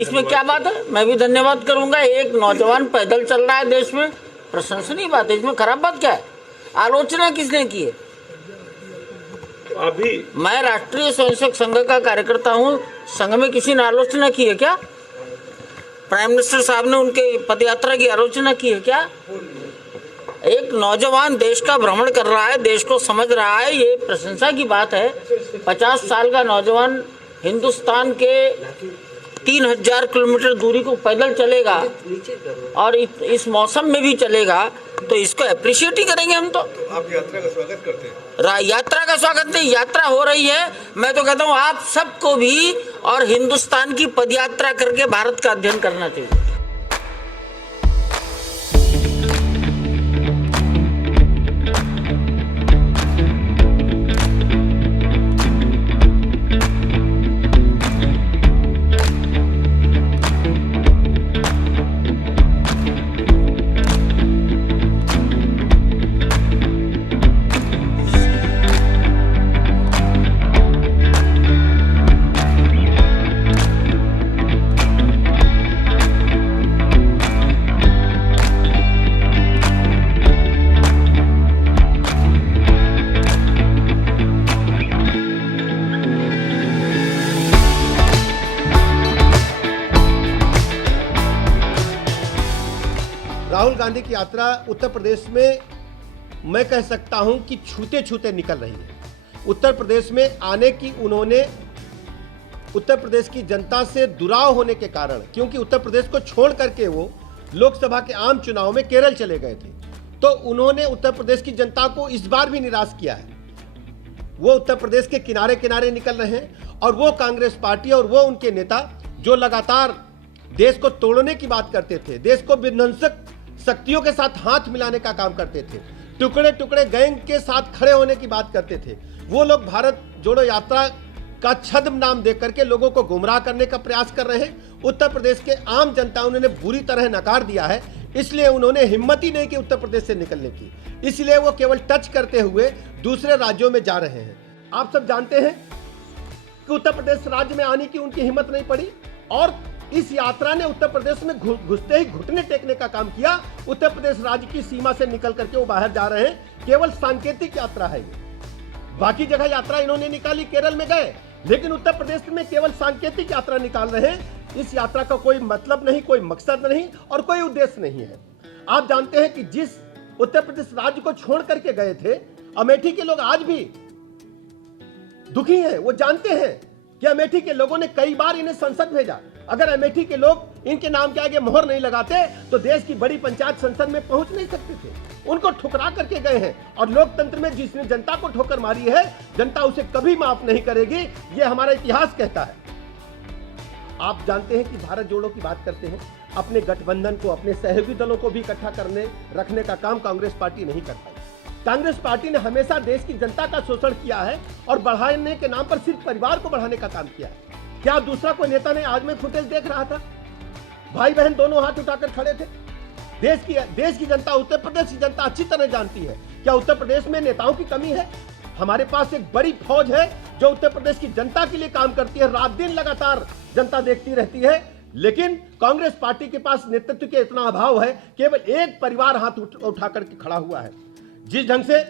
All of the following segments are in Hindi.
इसमें क्या बात है? मैं भी धन्यवाद करूंगा। एक नौजवान पैदल चल रहा है देश में, प्रशंसनीय बात है। इसमें खराब बात क्या है? आलोचना किसने की है? अभी मैं राष्ट्रीय स्वयंसेवक संघ का कार्यकर्ता हूं। संघ में किसी ने आलोचना की है क्या? प्राइम मिनिस्टर साहब ने उनके पदयात्रा की आलोचना की है क्या? एक नौजवान देश का भ्रमण कर रहा है, देश को समझ रहा है, ये प्रशंसा की बात है। 50 साल का नौजवान हिंदुस्तान के 3000 किलोमीटर दूरी को पैदल चलेगा और इस मौसम में भी चलेगा, तो इसको अप्रिशिएट ही करेंगे हम। तो आप यात्रा का स्वागत करते हैं? यात्रा का स्वागत नहीं, यात्रा हो रही है। मैं तो कहता हूँ आप सबको भी और हिंदुस्तान की पदयात्रा करके भारत का अध्ययन करना चाहिए। राहुल गांधी की यात्रा उत्तर प्रदेश में मैं कह सकता हूं कि छूते छूते निकल रही है। उत्तर प्रदेश में आने की उन्होंने उत्तर प्रदेश की जनता से दुराव होने के कारण, क्योंकि उत्तर प्रदेश को छोड़ करके वो लोकसभा के आम चुनाव में केरल चले गए थे, तो उन्होंने उत्तर प्रदेश की जनता को इस बार भी निराश किया है। वो उत्तर प्रदेश के किनारे किनारे निकल रहे हैं और वो कांग्रेस पार्टी और वो उनके नेता जो लगातार देश को तोड़ने की बात करते थे, देश को विध्वंसक शक्तियों के साथ हाथ मिलाने का काम करते थे, टुकड़े टुकड़े गैंग के साथ खड़े होने की बात करते थे, वो लोग भारत जोड़ो यात्रा का छद्म नाम देकर करके लोगों को गुमराह करने का प्रयास कर रहे हैं। उत्तर प्रदेश के आम जनता उन्होंने बुरी तरह नकार दिया है, इसलिए उन्होंने हिम्मत ही नहीं की उत्तर प्रदेश से निकलने की, इसलिए वो केवल टच करते हुए दूसरे राज्यों में जा रहे हैं। आप सब जानते हैं कि उत्तर प्रदेश राज्य में आने की उनकी हिम्मत नहीं पड़ी और इस यात्रा ने उत्तर प्रदेश में घुसते ही घुटने टेकने का काम किया। उत्तर प्रदेश राज्य की सीमा से निकल करके वो बाहर जा रहे हैं। केवल सांकेतिक यात्रा है ये। बाकी जगह यात्रा इन्होंने निकाली, केरल में गए, लेकिन उत्तर प्रदेश में केवल सांकेतिक यात्रा निकाल रहे हैं। इस यात्रा का कोई मतलब नहीं, कोई मकसद नहीं और कोई उद्देश्य नहीं है। आप जानते हैं कि जिस उत्तर प्रदेश राज्य को छोड़ करके गए थे, अमेठी के लोग आज भी दुखी हैं। वो जानते हैं कि अमेठी के लोगों ने कई बार इन्हें संसद भेजा। अगर अमेठी के लोग इनके नाम के आगे मोहर नहीं लगाते तो देश की बड़ी पंचायत संसद में पहुंच नहीं सकते थे। उनको ठुकरा करके गए हैं और लोकतंत्र में जिसने जनता को ठोकर मारी है, जनता उसे कभी माफ नहीं करेगी, ये हमारा इतिहास कहता है। आप जानते हैं कि भारत जोड़ो की बात करते हैं, अपने गठबंधन को, अपने सहयोगी दलों को भी इकट्ठा करने रखने का काम कांग्रेस पार्टी नहीं कर पाई। कांग्रेस पार्टी ने हमेशा देश की जनता का शोषण किया है और बढ़ाने के नाम पर सिर्फ परिवार को बढ़ाने का काम किया है। क्या दूसरा कोई नेता ने आज मैं फुटेज देख रहा था, भाई बहन दोनों हाथ उठाकर खड़े थे। देश की जनता, उत्तर प्रदेश की जनता अच्छी तरह जानती है क्या उत्तर प्रदेश में नेताओं की कमी है। हमारे पास एक बड़ी फौज है जो उत्तर प्रदेश की जनता के लिए काम करती है, रात दिन लगातार जनता देखती रहती है, लेकिन कांग्रेस पार्टी के पास नेतृत्व के इतना अभाव है, केवल एक परिवार हाथ उठा करके खड़ा हुआ है। जिस ढंग से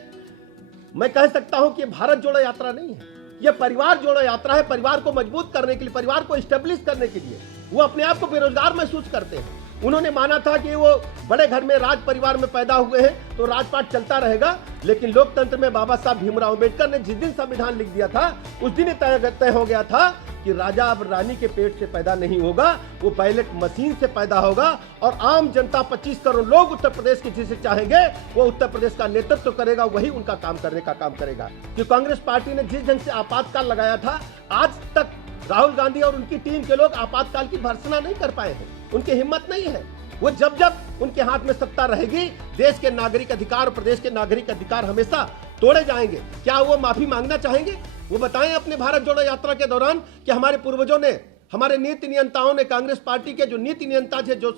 मैं कह सकता हूं कि भारत जोड़ो यात्रा नहीं है, यह परिवार जोड़ो यात्रा है। परिवार को मजबूत करने के लिए, परिवार को एस्टेब्लिश करने के लिए। वो अपने आप को बेरोजगार महसूस करते हैं। उन्होंने माना था कि वो बड़े घर में, राज परिवार में पैदा हुए हैं तो राजपाट चलता रहेगा, लेकिन लोकतंत्र में बाबा साहब भीमराव अंबेडकर ने जिस दिन संविधान लिख दिया था, उस दिन तय हो गया था कि राजा अब रानी के पेट से पैदा नहीं होगा, वो बैलेट मशीन से पैदा होगा और आम जनता 25 करोड़ लोग उत्तर प्रदेश के जिसे चाहेंगे वो उत्तर प्रदेश का नेतृत्व करेगा, वही उनका काम करने का काम करेगा। कि कांग्रेस पार्टी ने जिस ढंग से आपातकाल लगाया था, आज तक राहुल गांधी और उनकी टीम के लोग आपातकाल की भर्त्सना नहीं कर पाए हैं, उनकी हिम्मत नहीं है। वो जब जब उनके हाथ में सत्ता रहेगी, देश के नागरिक अधिकार और प्रदेश के नागरिक अधिकार हमेशा तोड़े जाएंगे। क्या वो माफी मांगना चाहेंगे? वो बताएं अपने भारत जोड़ो यात्रा के दौरान कि हमारे पूर्वजों ने, हमारे नीति नियंताओं ने, कांग्रेस पार्टी के जो नीति नियंता थे, जो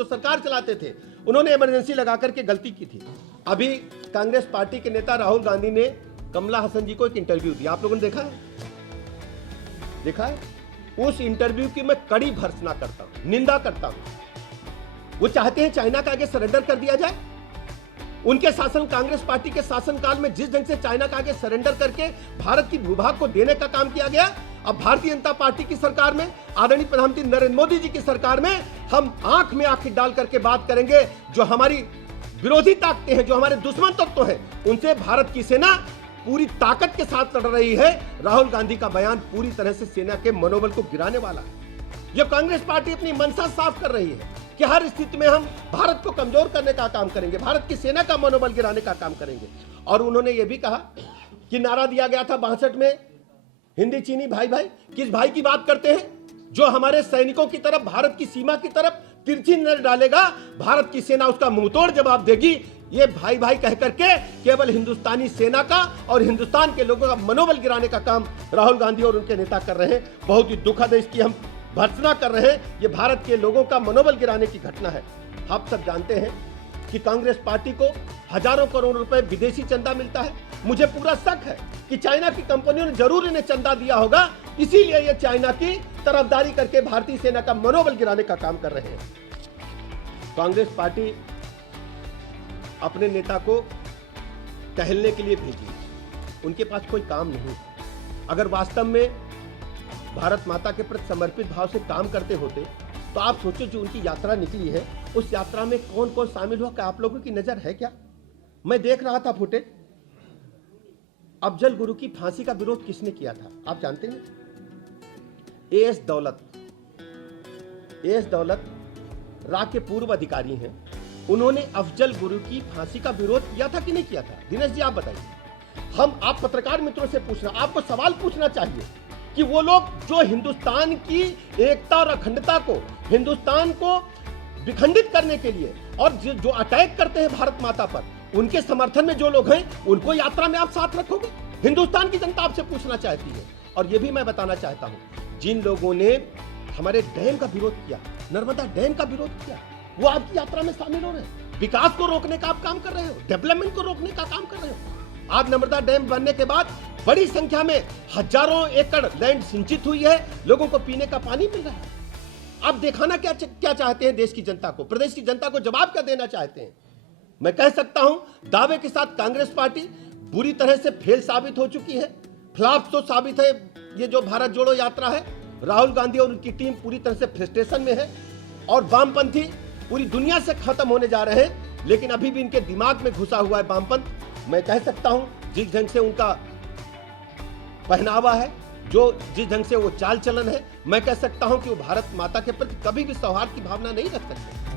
सरकार चलाते थे, उन्होंने इमरजेंसी लगा करके गलती की थी। अभी कांग्रेस पार्टी के नेता राहुल गांधी ने कमला हसन जी को एक इंटरव्यू दिया, आप लोगों ने देखा है? उस इंटरव्यू की मैं कड़ी भर्त्सना करता हूं, निंदा करता हूं। वो चाहते हैं चाइना का आगे सरेंडर कर दिया जाए। उनके शासन, कांग्रेस पार्टी के शासनकाल में जिस ढंग से चाइना का आगे सरेंडर करके भारत की भूभाग को देने का काम किया गया, अब भारतीय जनता पार्टी की सरकार में, आदरणीय प्रधानमंत्री नरेंद्र मोदी जी की सरकार में हम आंख में आंख डाल करके बात करेंगे। जो हमारी विरोधी ताकतें हैं, जो हमारे दुश्मन तत्व हैं, उनसे भारत की सेना पूरी ताकत के साथ लड़ रही है। राहुल गांधी का बयान पूरी तरह से सेना के मनोबल को गिराने वाला है। यह कांग्रेस पार्टी अपनी मंशा साफ कर रही है कि हर स्थिति में हम भारत को कमजोर करने का काम करेंगे, भारत की सेना का मनोबल गिराने का काम करेंगे। और उन्होंने यह भी कहा कि नारा दिया गया था 62 में, हिंदी चीनी भाई भाई। किस भाई की बात करते हैं? जो हमारे सैनिकों की तरफ, भारत की सीमा की तरफ तिरछी नजर डालेगा, भारत की सेना उसका मुंहतोड़ जवाब देगी। ये भाई भाई कह करके केवल हिंदुस्तानी सेना का और हिंदुस्तान के लोगों का मनोबल गिराने का काम राहुल गांधी और उनके नेता कर रहे हैं। बहुत ही दुखद है, इसकी हम भर्त्सना कर रहे हैं। ये भारत के लोगों का मनोबल गिराने की घटना है। आप सब जानते हैं कि कांग्रेस पार्टी को हजारों करोड़ रुपए विदेशी चंदा मिलता है। मुझे पूरा शक है कि चाइना की कंपनियों ने जरूर इन्हें चंदा दिया होगा, इसीलिए ये चाइना की तरफदारी करके भारतीय सेना का मनोबल गिराने का काम कर रहे हैं। कांग्रेस पार्टी अपने नेता को टहलने के लिए भेजी, उनके पास कोई काम नहीं। अगर वास्तव में भारत माता के प्रति समर्पित भाव से काम करते होते तो आप सोचो, जो उनकी यात्रा निकली है, उस यात्रा में कौन कौन शामिल हुआ, क्या आप लोगों की नजर है क्या? मैं देख रहा था फुटेज। अफजल गुरु की फांसी का विरोध किसने किया था, आप जानते हैं? एएस दौलत रा के पूर्व अधिकारी हैं। उन्होंने अफजल गुरु की फांसी का विरोध किया था कि नहीं किया था? दिनेश जी आप बताइए। आप पत्रकार मित्रों से पूछना, आपको सवाल पूछना चाहिए कि वो लोग जो हिंदुस्तान की एकता और अखंडता को, हिंदुस्तान को विखंडित करने के लिए और जो अटैक करते हैं भारत माता पर, उनके समर्थन में जो लोग हैं, उनको यात्रा में आप साथ रखोगे? हिंदुस्तान की जनता आपसे पूछना चाहती है। और ये भी मैं बताना चाहता हूं, जिन लोगों ने हमारे डैम का विरोध किया, नर्मदा डैम का विरोध किया, वो आपकी यात्रा में शामिल हो रहे हैं। विकास को रोकने का आप काम कर रहे हो, डेवलपमेंट को रोकने का काम कर रहे हो। आज नर्मदा डैम बनने के बाद बड़ी संख्या में हजारों एकड़ लैंड सिंचित हुई है, लोगों को पीने का पानी मिल रहा है। आप दिखाना क्या चाहते हैं देश की जनता को, प्रदेश की जनता को जवाब क्या देना चाहते हैं? मैं कह सकता हूं दावे के साथ, कांग्रेस पार्टी बुरी तरह से फेल साबित हो चुकी है। फ्लॉप तो साबित है ये जो भारत जोड़ो यात्रा है। राहुल गांधी और उनकी टीम पूरी तरह से फ्रस्ट्रेशन में है और वामपंथी पूरी दुनिया से खत्म होने जा रहे हैं, लेकिन अभी भी इनके दिमाग में घुसा हुआ है वामपंथ। मैं कह सकता हूं जिस ढंग से उनका पहनावा है, जो जिस ढंग से वो चाल चलन है, मैं कह सकता हूं कि वो भारत माता के प्रति कभी भी सौहार्द की भावना नहीं रख सकते।